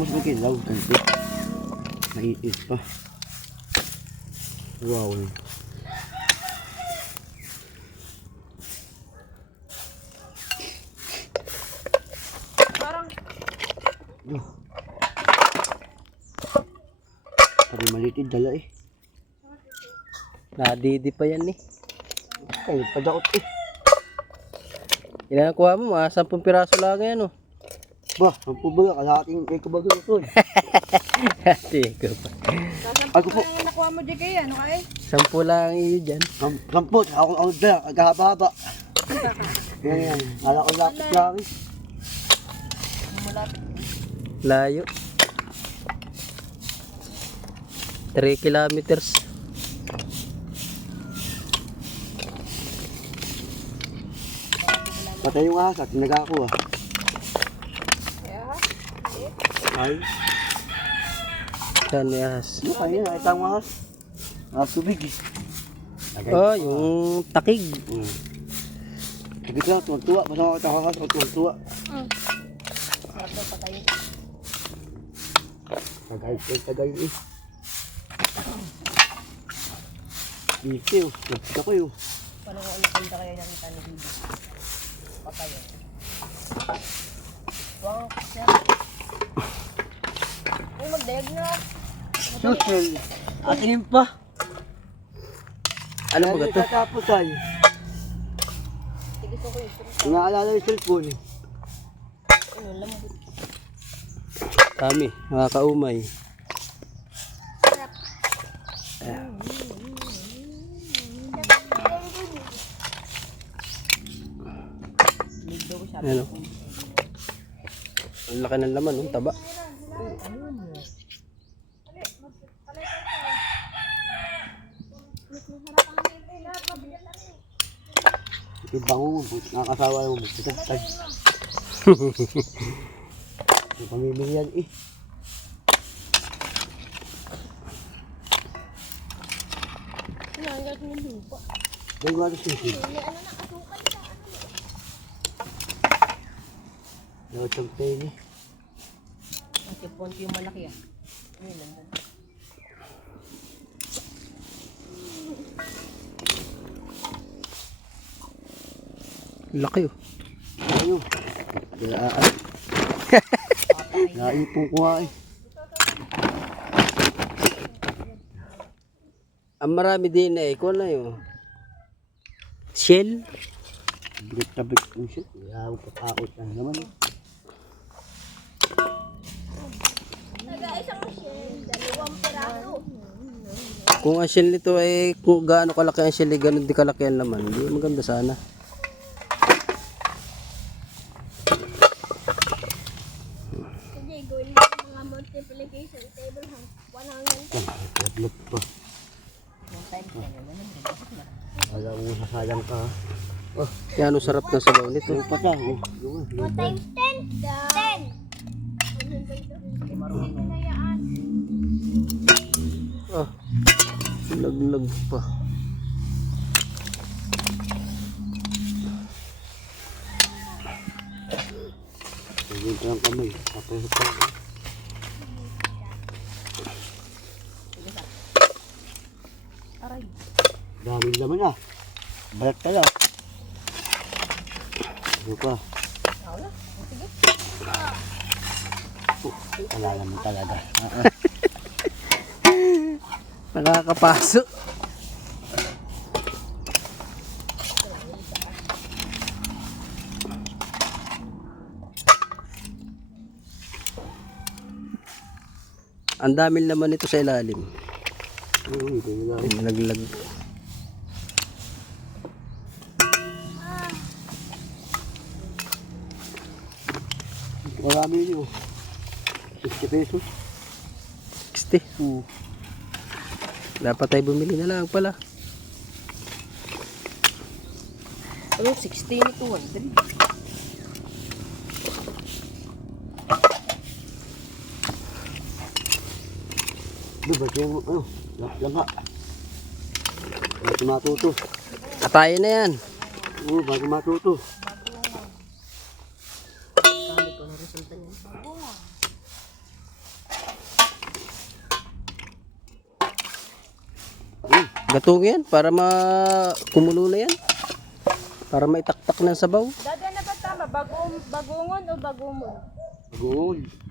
Mas makilaw. Ganito. Maiit pa. Wow. Parang, Yuh. Pari malitid dala eh. Nadidi pa yan eh. Kayo padakot eh. Ilan ang kuha mo? Mga 10 piraso lang yan oh. Bah, ang pubaga, kalahating may kabago ito eh. Tigo pa. Ako po. yung nakuha mo, JK, ano ka eh? Sampu lang iyo dyan. Sam- Sampot, ako ako dala, agahaba-haba. Yan yan, ala ko lapit lang eh. Malapit. Layo. 3 kilometers. Patay yung ahas at nag-ako ah. Ay, may ahas? ano kayo, nakita mo ahas? Ah, tubig eh. Oh, yung takig. Hmm. Tubig lang, tuwan-tuwa. Basta ako ahas, tuwan-tuwa. mm. Sarap daw patayin. Tagay, tagay, tagay eh. Dito oh, lapit ako yun. Paano kung ano kanda kayo nakita ni Bibi? Patayin. Wow, siya. Uy, magdayag na. Social. Atin pa. Ano ba ito? Tatapos tayo. Tigis ko yung sura. Inaalala yung cellphone eh. Ano, lambot. Kami, mga kaumay. Big daw siya. Ang laki ng laman, oh, taba. Yung bango mo, nakakasawa mo, magtatagtag. Yung pamimili yan eh. Sinanggat mo yung lupa. Dahil nga ito Lawat ang pene. Ang tipon yung malaki ah. Ayun, nandun. Laki oh. Ano? Kailaan. Naipong ko nga eh. Ang marami din eh. Kung ano yun? Shell? Bigat na bigat yung shit. Kaya ako patakot na naman. eh. Kung ang shell nito ay kung gaano kalaki ang shell, eh, ganun di kalaki ang laman. Hindi maganda sana. Lablot pa. Alam mo sasayang ka. ha? Yan ang sarap ng sabaw nito. Yung pata. Oh, yung yung Ah, laglag pa. Yung ka ng kamay. Tapos pa. Aray. Daming laman ah. Balat ka lang. Ano pa? Sige. Wala naman talaga. Nakakapaso. Ang daming laman nito sa ilalim. Laman. Nalaglag. Marami yun. 60 pesos. 60. Oo. Dapat tayo bumili na lang pala. Ano, 60 ni 200. Ano ba yung ano? Langka. Bago matuto. Atayin na yan. Oo, bago matuto. Sabi ko, resulta niyan. Gatong yan, para ma kumulo na yan. Para maitaktak ng sabaw. Dada na ba tama? Bagong, bagungon o bagumon? Ha?